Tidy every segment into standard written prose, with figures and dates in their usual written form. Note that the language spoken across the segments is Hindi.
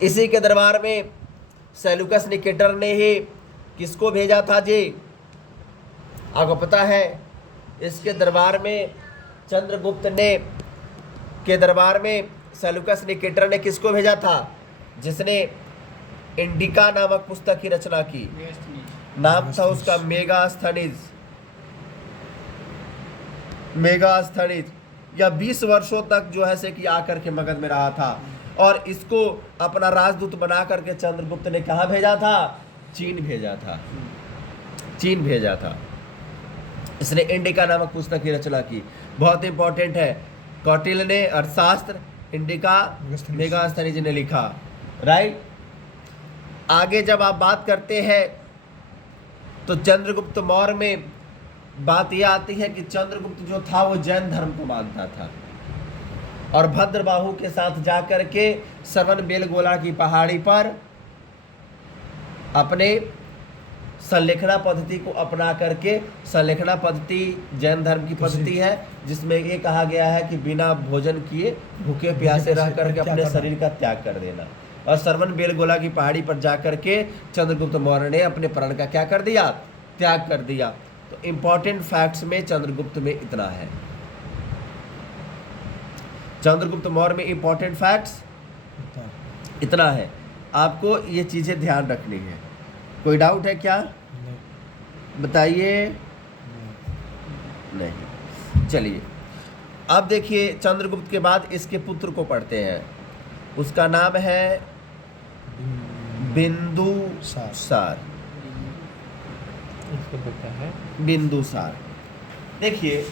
इसी के दरबार में सेल्यूकस निकेटर ने ही किसको भेजा था जी? आपको पता है इसके दरबार में चंद्रगुप्त ने के दरबार में सेल्यूकस निकेटर ने किसको भेजा था? जिसने इंडिका नामक पुस्तक की रचना की। नाम था उसका मेगास्थनीज। यह 20 वर्षों तक जो है से कि आकर के मगध में रहा था और इसको अपना राजदूत बना करके चंद्रगुप्त ने कहाँ भेजा था? चीन भेजा था। इसने इंडिका नामक पुस्तक की रचना की, बहुत इंपॉर्टेंट है। कौटिल्य ने अर्थशास्त्र, इंडिका मेगास्थनीज ने लिखा, राइट। आगे जब आप बात करते हैं तो चंद्रगुप्त मौर्य में बात यह आती है कि चंद्रगुप्त जो था वो जैन धर्म को मानता था और भद्रबाहु के साथ जाकर के श्रवणबेलगोला की पहाड़ी पर अपने संलेखना पद्धति को अपना करके, संलेखना पद्धति जैन धर्म की पद्धति है जिसमें ये कहा गया है कि बिना भोजन किए भूखे प्यासे रह करके अपने शरीर का त्याग कर देना। और श्रवणबेलगोला की पहाड़ी पर जाकर के चंद्रगुप्त मौर्य ने अपने प्राण का क्या कर दिया? त्याग कर दिया। तो इंपॉर्टेंट फैक्ट्स में चंद्रगुप्त में इतना है। चंद्रगुप्त मौर्य में इंपॉर्टेंट फैक्ट्स इतना है। आपको ये चीजें ध्यान रखनी है। कोई डाउट है क्या? बताइए। नहीं। चलिए अब देखिए चंद्रगुप्त के बाद इसके पुत्र को पढ़ते हैं। उसका नाम है बिंदुसार। बिंदुसार। देखिए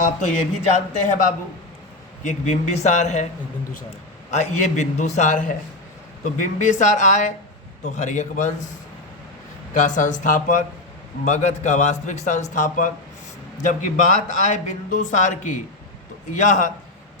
आप तो ये भी जानते हैं बाबू कि एक बिंबिसार है, ये बिंदुसार है। तो बिंबिसार आए तो हर्यक वंश का संस्थापक, मगध का वास्तविक संस्थापक। जबकि बात आए बिंदुसार की तो यह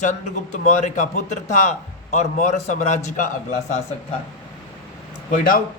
चंद्रगुप्त मौर्य का पुत्र था और मौर्य साम्राज्य का अगला शासक था। कोई डाउट?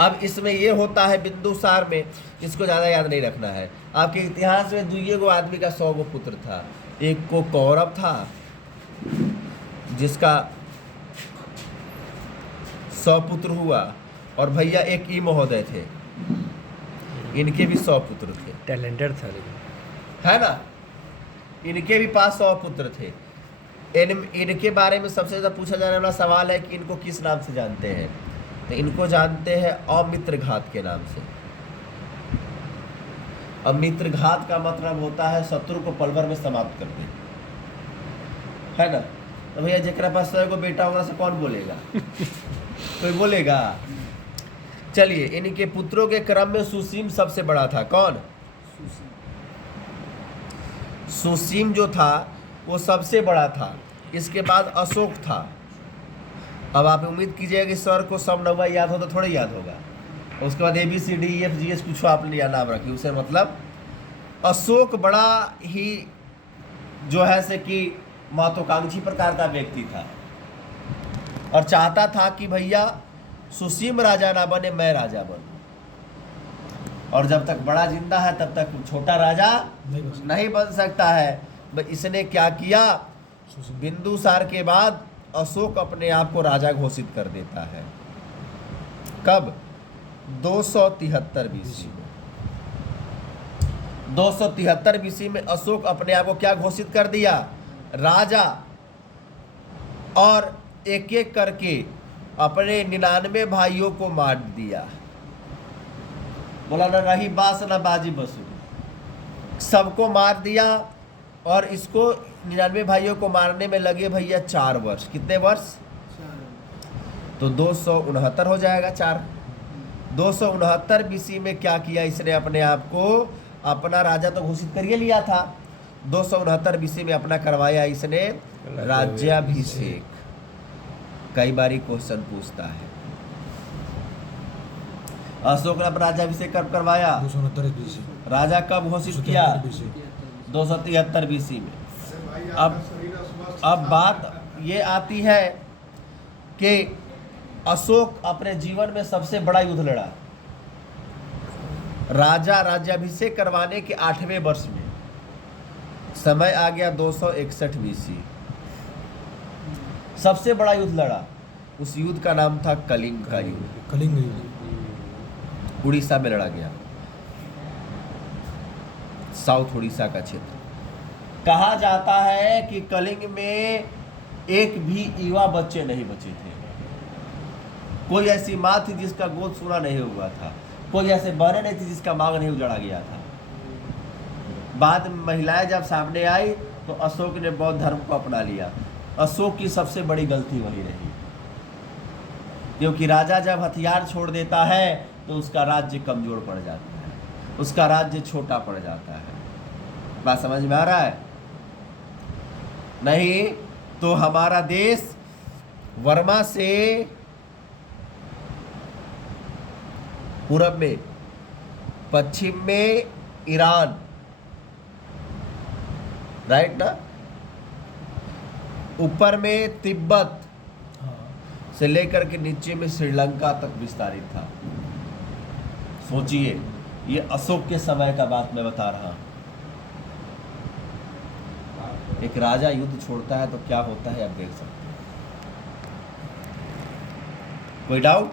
अब इसमें यह होता है बिंदुसार में, इसको ज़्यादा याद नहीं रखना है। आपके इतिहास में दुइये गो आदमी का 100 गो पुत्र था। एक को कौरव था जिसका 100 पुत्र हुआ, और भैया एक ई महोदय थे, इनके भी 100 पुत्र थे। टैलेंटेड था है ना, इनके भी पास 100 पुत्र थे। इनके बारे में सबसे ज़्यादा पूछा जाने वाला सवाल है कि इनको किस नाम से जानते हैं? तो इनको जानते हैं अमित्रघात के नाम से। अमित्रघात का मतलब होता है शत्रु को पल भर में समाप्त कर दे, है ना। तो भैया जेकरा पास 100 गो बेटा होगा से कौन बोलेगा? कोई बोलेगा? चलिए इनके पुत्रों के क्रम में सुसीम सबसे बड़ा था। कौन? सुसीम जो था वो सबसे बड़ा था। इसके बाद अशोक था। अब आप उम्मीद कीजिएगा कि सर को सब नंबर याद हो तो थोड़ा याद होगा। उसके बाद ABCDEFGH कुछ आपने या नाम रखी, उसे मतलब अशोक बड़ा ही जो है से कि महत्वाकांक्षी प्रकार का व्यक्ति था और चाहता था कि भैया सुसीम राजा ना बने, मैं राजा बनूं। और जब तक बड़ा जिंदा है तब तक छोटा राजा नहीं बन सकता है। इसने क्या किया? बिंदुसार के बाद अशोक अपने आप को राजा घोषित कर देता है। कब? 273 BC में। 273 BC में अशोक अपने आप को क्या घोषित कर दिया? राजा। और एक एक करके अपने 99 भाइयों को मार दिया। बोला ना रही बास ना बाजी बसु, सबको मार दिया। और इसको 99 भाइयों को मारने में लगे भैया 4 वर्ष। कितने वर्ष? तो 269 हो जाएगा 4। 269 BC में क्या किया इसने? अपने आप को, अपना राजा तो घोषित कर लिया था, 269 BC में अपना करवाया इसने राज्याभिषेक। कई बारी क्वेश्चन पूछता है अशोक ने अपना राज्याभिषेक कब करवाया? 269 BC। राजा कब घोषित किया? 273 BC में। अब बात ये आती है कि अशोक अपने जीवन में सबसे बड़ा युद्ध लड़ा राजा राज्याभिषेक करवाने के 8वें वर्ष में। समय आ गया 261 BC। सबसे बड़ा युद्ध लड़ा उस युद्ध का नाम था कलिंग का युद्ध। कलिंग युद्ध। उड़ीसा में लड़ा गया, साउथ उड़ीसा का क्षेत्र। कहा जाता है कि कलिंग में एक भी युवा बच्चे नहीं बचे थे। कोई ऐसी माँ थी जिसका गोद सूना नहीं हुआ था, कोई ऐसे बहनें नहीं थी जिसका मांग नहीं उजड़ा गया था। बाद में महिलाएं जब सामने आई तो अशोक ने बौद्ध धर्म को अपना लिया। अशोक की सबसे बड़ी गलती वही रही, क्योंकि राजा जब हथियार छोड़ देता है तो उसका राज्य कमजोर पड़ जाता है, उसका राज्य छोटा पड़ जाता है। बात समझ में आ रहा है? नहीं तो हमारा देश वर्मा से पूरब में, पश्चिम में ईरान, राइट ना, ऊपर में तिब्बत से लेकर के नीचे में श्रीलंका तक विस्तारित था। सोचिए, ये अशोक के समय का बात मैं बता रहा हूं। एक राजा युद्ध छोड़ता है तो क्या होता है आप देख सकते हैं। कोई डाउट?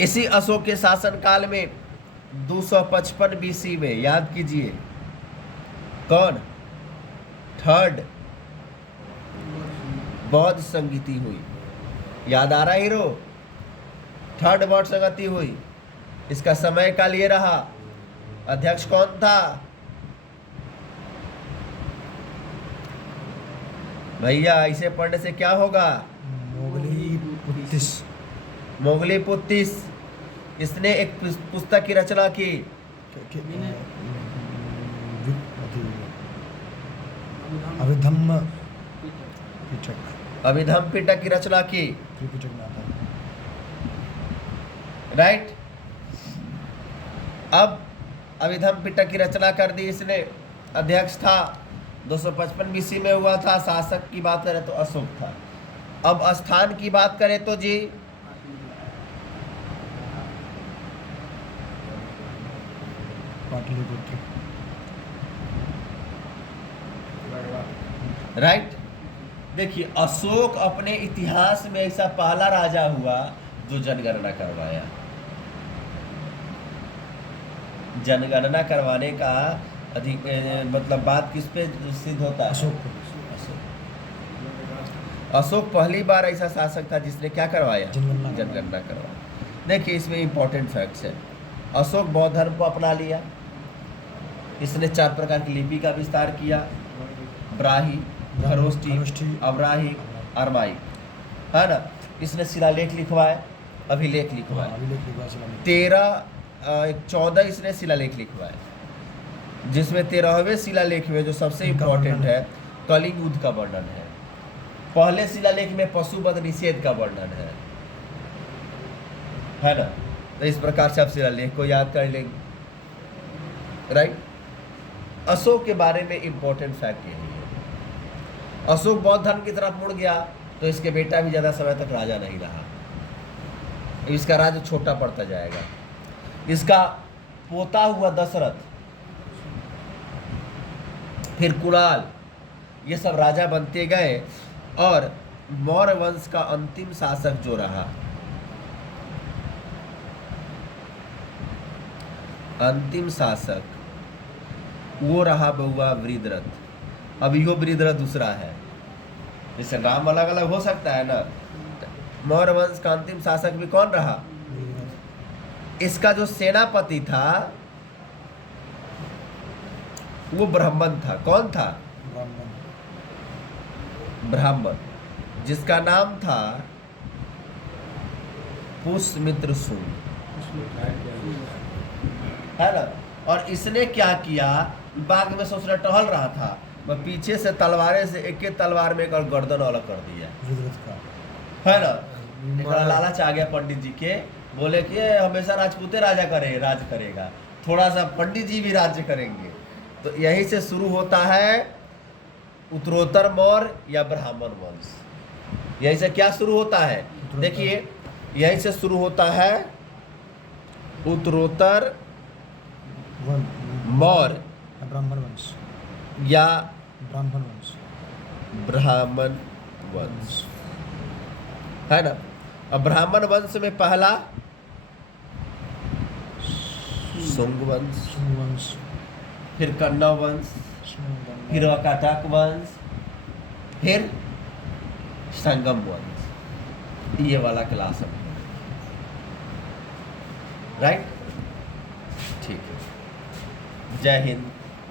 इसी अशोक के शासनकाल में 255 बीसी में, याद कीजिए, कौन थर्ड बौद्ध संगति हुई। याद आ रहा हीरो? थर्ड बौद्ध संगति हुई। इसका समय काल ये रहा। अध्यक्ष कौन था भैया? ऐसे पढ़ने से क्या होगा? मोगलीपुत्तिस। इसने एक पुस्तक की रचना की, अभिधम्म पिटक की रचना की, राइट। अब अभिधम्म पिटक की रचना कर दी इसने। अध्यक्ष था, 255 बीसी में हुआ था। शासक की बात करें तो अशोक था। अब स्थान की बात करें तो जी पाटलिपुत्र, राइट। देखिए, अशोक अपने इतिहास में ऐसा पहला राजा हुआ जो जनगणना करवाया। जनगणना करवाने का अधिक मतलब बात किस पे सिद्ध होता है? अशोक पहली बार ऐसा शासक था जिसने क्या करवाया? जनगणना करवाया। देखिए, इसमें इंपॉर्टेंट फैक्ट्स है। अशोक बौद्ध धर्म को अपना लिया। इसने 4 प्रकार की लिपि का विस्तार किया, ब्राही, खरोष्टी, अब्राही, अरमाई, है ना। इसने शिलालेख लिखवाए, अभिलेख लिखवाए। 14 इसने शिलालेख लिखवाए, जिसमें 13वें शिलालेख में जो सबसे इम्पोर्टेंट है, कलिंग युद्ध का वर्णन है। पहले शिलालेख में पशुवध निषेध का वर्णन है ना। तो इस प्रकार से आप शिलालेख को याद कर लेंगे, राइट। अशोक के बारे में इम्पोर्टेंट फैक्ट यही है, अशोक बौद्ध धर्म की तरफ मुड़ गया तो इसके बेटा भी ज़्यादा समय तक राजा नहीं रहा, इसका राज्य छोटा पड़ता जाएगा। इसका पोता हुआ दशरथ, फिर कुणाल, ये सब राजा बनते गए। और मौर्य वंश का अंतिम शासक जो रहा, अंतिम शासक वो रहा बउआ वृद्धरथ। अब यो वृद्धरथ दूसरा है, जैसे नाम अलग अलग हो सकता है ना। मौर्य वंश का अंतिम शासक भी कौन रहा? इसका जो सेनापति था वो ब्राह्मण था। कौन था? ब्राह्मण, जिसका नाम था पुष्यमित्र सूर्य, है ना। और इसने क्या किया, बाग में सोचना टहल रहा था, मैं पीछे से तलवारे से एक तलवार में एक और गर्दन अलग कर दिया, है ना। एक लालच आ गया पंडित जी के, बोले कि हमेशा राजपूते राज करेगा, थोड़ा सा पंडित जी भी राज्य करेंगे। तो यहीं से शुरू होता है उत्तरोत्तर मौर्य या ब्राह्मण वंश। यहीं से क्या शुरू होता है? देखिए, यहीं से शुरू होता है उत्तरोत्तर मौर्य ब्राह्मण वंश या ब्राह्मण वंश। ब्राह्मण वंश। है ना। अब ब्राह्मण वंश में पहला शुंग वंश, सुवंश, फिर कण्व वंश, फिर अकाटक वंश, फिर संगम वंश। ये वाला क्लास है, राइट। ठीक है, जय हिंद।